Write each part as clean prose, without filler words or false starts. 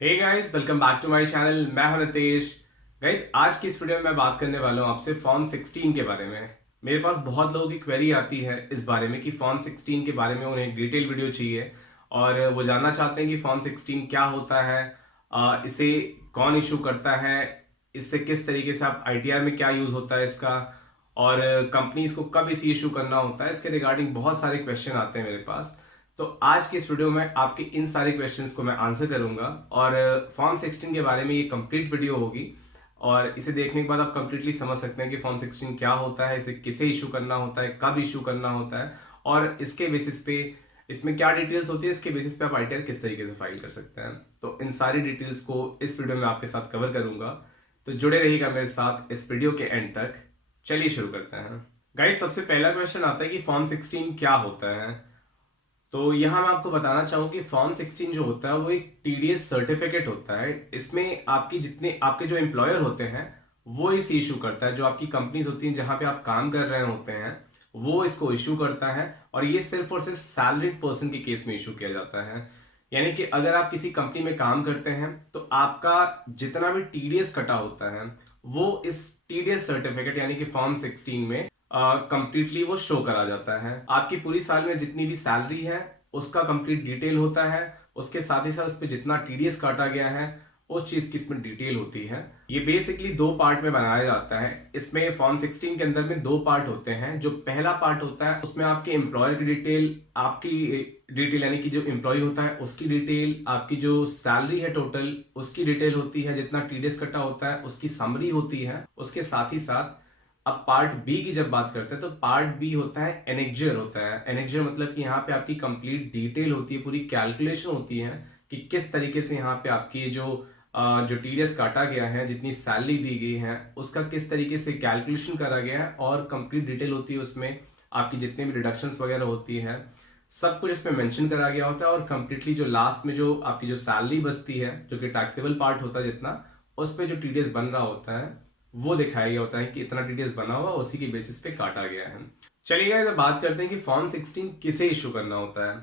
Hey guys, welcome back to my channel. मैं हूं Nitesh. Guys, आज की इस वीडियो में मैं बात करने वाला हूं आपसे फॉर्म 16 के बारे में। मेरे पास बहुत लोगों की क्वेरी आती है इस बारे में कि फॉर्म 16 के बारे में उन्हें एक डिटेल वीडियो चाहिए और वो जानना चाहते हैं कि फॉर्म 16 क्या होता है, इसे कौन इशू करता है, इससे किस तरीके से आप आईटीआर में क्या यूज होता है इसका, और कंपनीज को कब इसे इशू करना होता है। इसके रिगार्डिंग बहुत सारे क्वेश्चन आते हैं मेरे पास। तो आज की इस वीडियो में आपके इन सारे क्वेश्चंस को मैं आंसर करूंगा और फॉर्म 16 के बारे में ये कंप्लीट वीडियो होगी। और इसे देखने के बाद आप कंप्लीटली समझ सकते हैं कि फॉर्म 16 क्या होता है, इसे किसे इशू करना होता है, कब इशू करना होता है, और इसके बेसिस पे इसमें क्या डिटेल्स होती है, इसके बेसिस पे आप आईटीआर किस तरीके से फाइल कर सकते हैं। तो इन सारी डिटेल्स को इस वीडियो में आपके साथ कवर करूंगा, तो जुड़े रहिएगा मेरे साथ इस वीडियो के एंड तक। चलिए शुरू करते हैं। गाइस, सबसे पहला क्वेश्चन आता है कि फॉर्म 16 क्या होता है। तो यहाँ मैं आपको बताना चाहूँ कि फॉर्म 16 जो होता है वो एक टीडीएस सर्टिफिकेट होता है। इसमें आपकी जितने आपके जो एम्प्लॉयर होते हैं वो इस इशू करता है। जो आपकी कंपनीज होती हैं जहाँ पे आप काम कर रहे होते हैं वो इसको इशू करता है, और ये सिर्फ और सिर्फ सैलरीड पर्सन के केस में इशू किया जाता है। यानी कि अगर आप किसी कंपनी में काम करते हैं तो आपका जितना भी टीडीएस कटा होता है वो इस टीडीएस सर्टिफिकेट यानी कि फॉर्म 16 में कंप्लीटली वो शो करा जाता है। आपकी पूरी साल में जितनी भी सैलरी है उसका कंप्लीट डिटेल होता है। उसके साथ ही साथ उस पर जितना टीडीएस काटा गया है उस चीज की इसमें डिटेल होती है। ये बेसिकली दो पार्ट में बनाया जाता है। इसमें फॉर्म 16 के अंदर में दो पार्ट होते हैं। जो पहला पार्ट होता है उसमें आपके एम्प्लॉयर की डिटेल, आपकी डिटेल यानी कि जो एम्प्लॉय होता है उसकी डिटेल, आपकी जो सैलरी है टोटल उसकी डिटेल होती है, जितना टीडीएस कटा होता है उसकी समरी होती है। उसके साथ ही साथ अब पार्ट बी की जब बात करते हैं तो पार्ट बी होता है एनेक्जर होता है। एनेक्जर मतलब कि यहाँ पे आपकी कंप्लीट डिटेल होती है, पूरी कैलकुलेशन होती है कि किस तरीके से यहाँ पे आपकी जो टीडीएस काटा गया है, जितनी सैलरी दी गई है उसका किस तरीके से कैलकुलेशन करा गया है, और कंप्लीट डिटेल होती है उसमें। आपकी जितने भी डिडक्शंस वगैरह होती है सब कुछ इसमें मेंशन करा गया होता है। और कंप्लीटली जो लास्ट में जो आपकी जो सैलरी बचती है जो कि टैक्सेबल पार्ट होता है जितना, उस पर जो टीडीएस बन रहा होता है वो दिखाया गया होता है कि इतना टीडीएस बना हुआ, उसी के बेसिस पे काटा गया है। चलिए गाइस, अब बात करते हैं कि फॉर्म 16 किसे इशू करना होता है।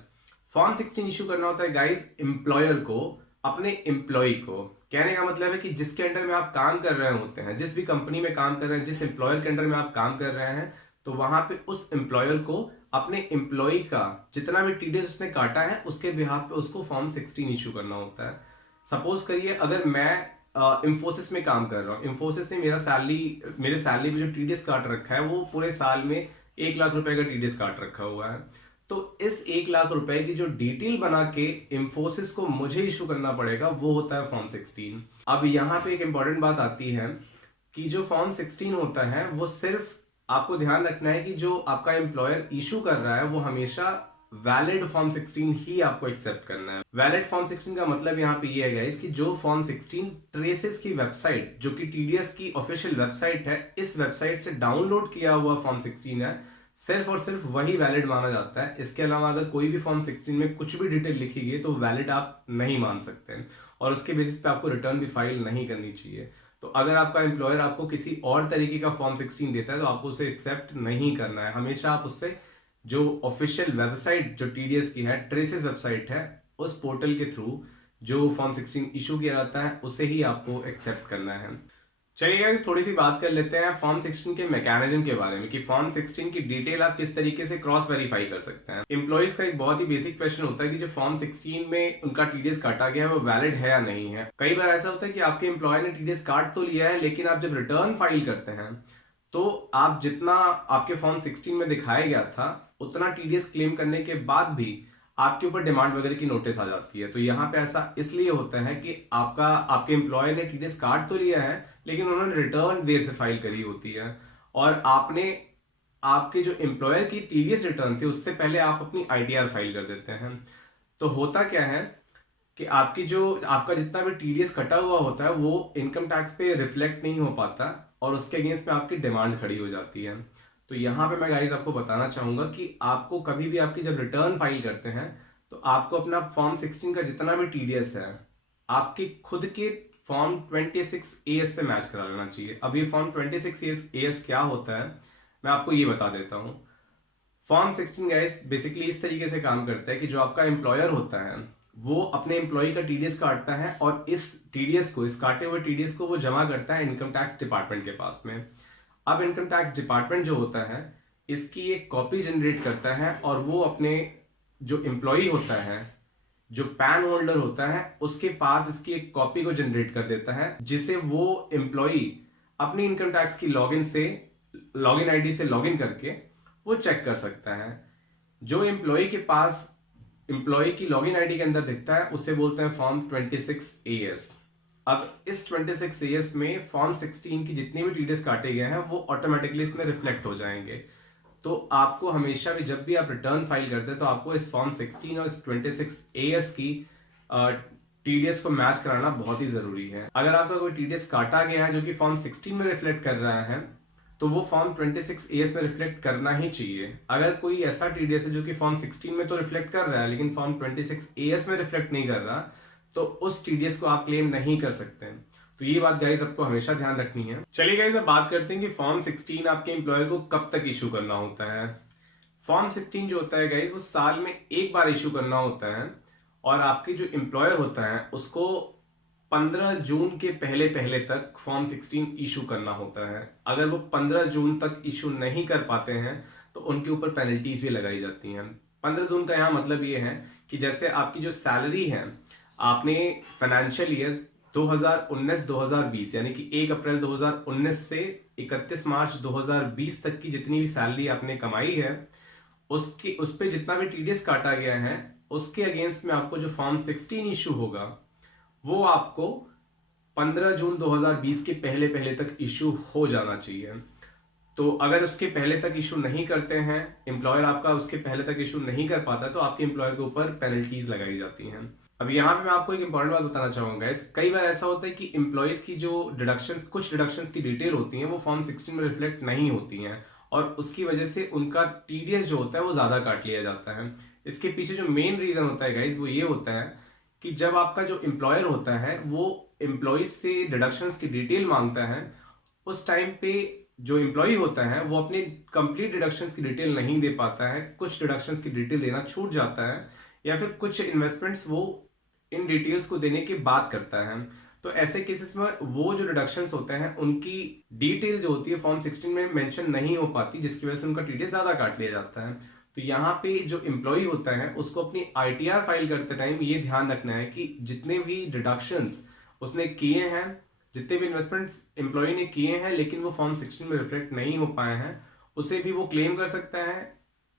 फॉर्म 16 इशू करना होता है गाइस एम्प्लॉयर को अपने एम्प्लॉय को। कहने का मतलब है कि जिसके अंडर में आप काम कर रहे होते हैं, जिस भी कंपनी में काम कर रहे हैं, जिस एम्प्लॉयर के अंडर में आप काम कर रहे हैं, तो वहां पे उस एम्प्लॉयर को अपने एम्प्लॉय का जितना भी टीडीएस उसने काटा है उसके बिहाफ पे उसको फॉर्म 16 इशू करना होता है। सपोज करिए अगर मैं इंफोसिस में काम कर रहा हूँ, इंफोसिस ने मेरे सैलरी में जो टीडीएस काट रखा है वो पूरे साल में 1 लाख रुपए का टीडीएस काट रखा हुआ है। तो इस 1 लाख रुपए की जो डिटेल बना के इंफोसिस को मुझे इशू करना पड़ेगा वो होता है फॉर्म 16। अब यहाँ पे एक इंपॉर्टेंट बात आती है कि जो फॉर्म 16 होता है वो सिर्फ आपको ध्यान रखना है कि जो आपका एम्प्लॉयर इशू कर रहा है वो हमेशा वैलिड फॉर्म 16 ही आपको एक्सेप्ट करना है। वैलिड फॉर्म 16 का मतलब यहाँ पे ये है गाइस कि जो फॉर्म 16 ट्रेसेस की वेबसाइट, जो कि टीडीएस की ऑफिशियल वेबसाइट है, इस वेबसाइट से डाउनलोड किया हुआ फॉर्म 16 है, सिर्फ और सिर्फ वही वैलिड माना जाता है। इसके अलावा अगर कोई भी फॉर्म 16 में कुछ भी डिटेल लिखी गई तो वैलिड आप नहीं मान सकते, और उसके बेसिस पे आपको रिटर्न भी फाइल नहीं करनी चाहिए। तो अगर आपका एम्प्लॉयर आपको किसी और तरीके का फॉर्म 16 देता है तो आपको उसे एक्सेप्ट नहीं करना है। हमेशा आप उससे जो ऑफिशियल वेबसाइट जो टीडीएस की है, ट्रेसेस वेबसाइट है, उस पोर्टल के थ्रू जो फॉर्म 16 इशू किया जाता है उसे ही आपको एक्सेप्ट करना है। चलिए थोड़ी सी बात कर लेते हैं फॉर्म 16 के मैकेनिज्म के बारे में कि फॉर्म 16 की डिटेल आप किस तरीके से क्रॉस वेरीफाई कर सकते हैं। एम्प्लॉइज का एक बहुत ही बेसिक क्वेश्चन होता है कि जो फॉर्म 16 में उनका टीडीएस काटा गया है वो वैलिड है या नहीं है। कई बार ऐसा होता है कि आपके एम्प्लॉय ने टीडीएस काट तो लिया है, लेकिन आप जब रिटर्न फाइल करते हैं तो आप जितना आपके फॉर्म 16 में दिखाया गया था उतना टीडीएस क्लेम करने के बाद भी आपके ऊपर डिमांड वगैरह की नोटिस आ जाती है। तो यहाँ पे ऐसा इसलिए होता है कि आपके एम्प्लॉय ने टीडीएस काट तो लिया है लेकिन उन्होंने रिटर्न देर से फाइल करी होती है, और आपके जो एम्प्लॉयर की टीडीएस रिटर्न थी उससे पहले आप अपनी आईटीआर फाइल कर देते हैं। तो होता क्या है कि आपका जितना भी टीडीएस कटा हुआ होता है वो इनकम टैक्स पे रिफ्लेक्ट नहीं हो पाता, और उसके अगेंस्ट में आपकी डिमांड खड़ी हो जाती है। तो यहाँ पे मैं गाइस आपको बताना चाहूंगा कि आपको कभी भी आपकी जब रिटर्न फाइल करते हैं तो आपको अपना फॉर्म 16 का जितना भी टीडीएस है आपके खुद के फॉर्म 26 एएस से मैच करा लेना चाहिए। अब ये फॉर्म 26 एएस क्या होता है मैं आपको ये बता देता हूँ। फॉर्म 16 गाइस बेसिकली इस तरीके से काम करता है कि जो आपका एम्प्लॉयर होता है वो अपने एम्प्लॉय का टीडीएस काटता है और इस काटे हुए टीडीएस को वो जमा करता है इनकम टैक्स डिपार्टमेंट के पास में। अब इनकम टैक्स डिपार्टमेंट जो होता है इसकी एक कॉपी जनरेट करता है और वो अपने जो एम्प्लॉय होता है, जो पैन होल्डर होता है, उसके पास इसकी एक कॉपी को जनरेट कर देता है, जिसे वो एम्प्लॉय अपनी इनकम टैक्स की लॉगिन आईडी से लॉगिन करके वो चेक कर सकता है। जो एम्प्लॉय के पास एम्प्लॉय की लॉगिन आईडी के अंदर दिखता है उसे बोलते हैं फॉर्म 26AS। अब इस 26AS में फॉर्म 16 की जितने भी टीडीएस काटे गए हैं वो ऑटोमेटिकली इसमें रिफ्लेक्ट हो जाएंगे। तो आपको हमेशा भी जब भी आप रिटर्न फाइल करते हैं तो आपको इस फॉर्म 16 और इस 26AS की टीडीएस को मैच कराना बहुत ही जरूरी है। अगर आपका कोई टीडीएस काटा गया है जो कि फॉर्म 16 में रिफ्लेक्ट कर रहा है तो वो फॉर्म 26AS में रिफ्लेक्ट करना ही चाहिए। अगर कोई ऐसा टीडीएस है जो कि फॉर्म 16 में तो रिफ्लेक्ट कर रहा है लेकिन फॉर्म 26AS में रिफ्लेक्ट नहीं कर रहा, तो उस टीडीएस को आप क्लेम नहीं कर सकते। तो ये बात गाइज आपको हमेशा ध्यान रखनी है। चलिए गाइज अब बात करते हैं कि फॉर्म 16 आपके एम्प्लॉयर को कब तक इशू करना होता है। फॉर्म 16 जो होता है गाइज वो साल में एक बार इशू करना होता है और आपके जो एम्प्लॉयर होता है उसको 15 जून के पहले पहले तक फॉर्म 16 इशू करना होता है। अगर वो 15 जून तक इशू नहीं कर पाते हैं तो उनके ऊपर पेनल्टीज भी लगाई जाती हैं। 15 जून का यहाँ मतलब ये है कि जैसे आपकी जो सैलरी है, आपने फाइनेंशियल ईयर 2019-2020 यानी कि 1 अप्रैल 2019 से 31 मार्च 2020 तक की जितनी भी सैलरी आपने कमाई है उस पे जितना भी टीडीएस काटा गया है उसके अगेंस्ट में आपको जो फॉर्म 16 इशू होगा वो आपको 15 जून 2020 के पहले पहले तक इशू हो जाना चाहिए। तो अगर उसके पहले तक इशू नहीं करते हैं, एम्प्लॉयर आपका उसके पहले तक इशू नहीं कर पाता तो आपके एम्प्लॉयर के ऊपर पेनल्टीज लगाई जाती हैं। अब यहाँ पे मैं आपको एक इंपॉर्टेंट बात बताना चाहूंगा, कई बार ऐसा होता है कि एम्प्लॉयज की जो कुछ डिडक्शंस की डिटेल होती है वो फॉर्म 16 में रिफ्लेक्ट नहीं होती हैं और उसकी वजह से उनका टीडीएस जो होता है वो ज्यादा काट लिया जाता है। इसके पीछे जो मेन रीजन होता है गाइज वो ये होता है कि जब आपका जो एम्प्लॉयर होता है वो एम्प्लॉयज से डिडक्शंस की डिटेल मांगता है, उस टाइम पे जो एम्प्लॉय होता है वो अपनी कंप्लीट डिडक्शंस की डिटेल नहीं दे पाता है, कुछ डिडक्शंस की डिटेल देना छूट जाता है या फिर कुछ इन्वेस्टमेंट्स वो इन डिटेल्स को देने की बात करता है। तो ऐसे केसेस में वो जो डिडक्शंस होते हैं उनकी डिटेल जो होती है फॉर्म 16 में मेंशन नहीं हो पाती, जिसकी वजह से उनका टीडीएस ज्यादा काट लिया जाता है। तो यहाँ पे जो एम्प्लॉय होता है उसको अपनी आईटीआर फाइल करते टाइम ये ध्यान रखना है कि जितने भी डिडक्शंस उसने किए हैं, जितने भी इन्वेस्टमेंट्स एम्प्लॉय ने किए हैं लेकिन वो फॉर्म 16 में रिफ्लेक्ट नहीं हो पाए हैं, उसे भी वो क्लेम कर सकता है,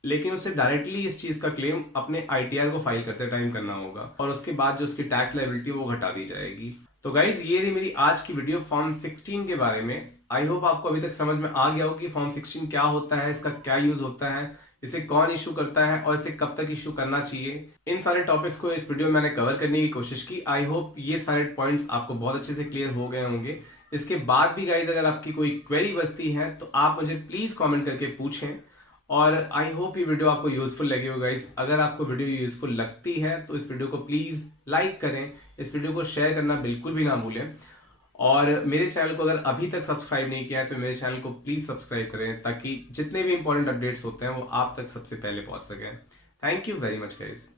लेकिन उसे डायरेक्टली इस चीज का क्लेम अपने आईटीआर को फाइल करते टाइम करना होगा और उसके बाद जो उसकी टैक्स लायबिलिटी वो घटा दी जाएगी। तो गाइज ये रही मेरी आज की वीडियो फॉर्म 16 के बारे में। आई होप आपको अभी तक समझ में आ गया हो कि फॉर्म 16 क्या होता है, इसका क्या यूज होता है, इसे कौन इशू करता है और इसे कब तक इशू करना चाहिए। इन सारे टॉपिक्स को इस वीडियो में मैंने कवर करने की कोशिश की। आई होप ये सारे पॉइंट्स आपको बहुत अच्छे से क्लियर हो गए होंगे। इसके बाद भी गाइज अगर आपकी कोई क्वेरी बचती है तो आप मुझे प्लीज कमेंट करके पूछें और आई होप ये वीडियो आपको यूजफुल लगी हो गाइज। अगर आपको वीडियो यूजफुल लगती है तो इस वीडियो को प्लीज लाइक करें, इस वीडियो को शेयर करना बिल्कुल भी ना भूलें और मेरे चैनल को अगर अभी तक सब्सक्राइब नहीं किया है तो मेरे चैनल को प्लीज सब्सक्राइब करें ताकि जितने भी इंपॉर्टेंट अपडेट्स होते हैं वो आप तक सबसे पहले पहुंच सकें। Thank you very much guys.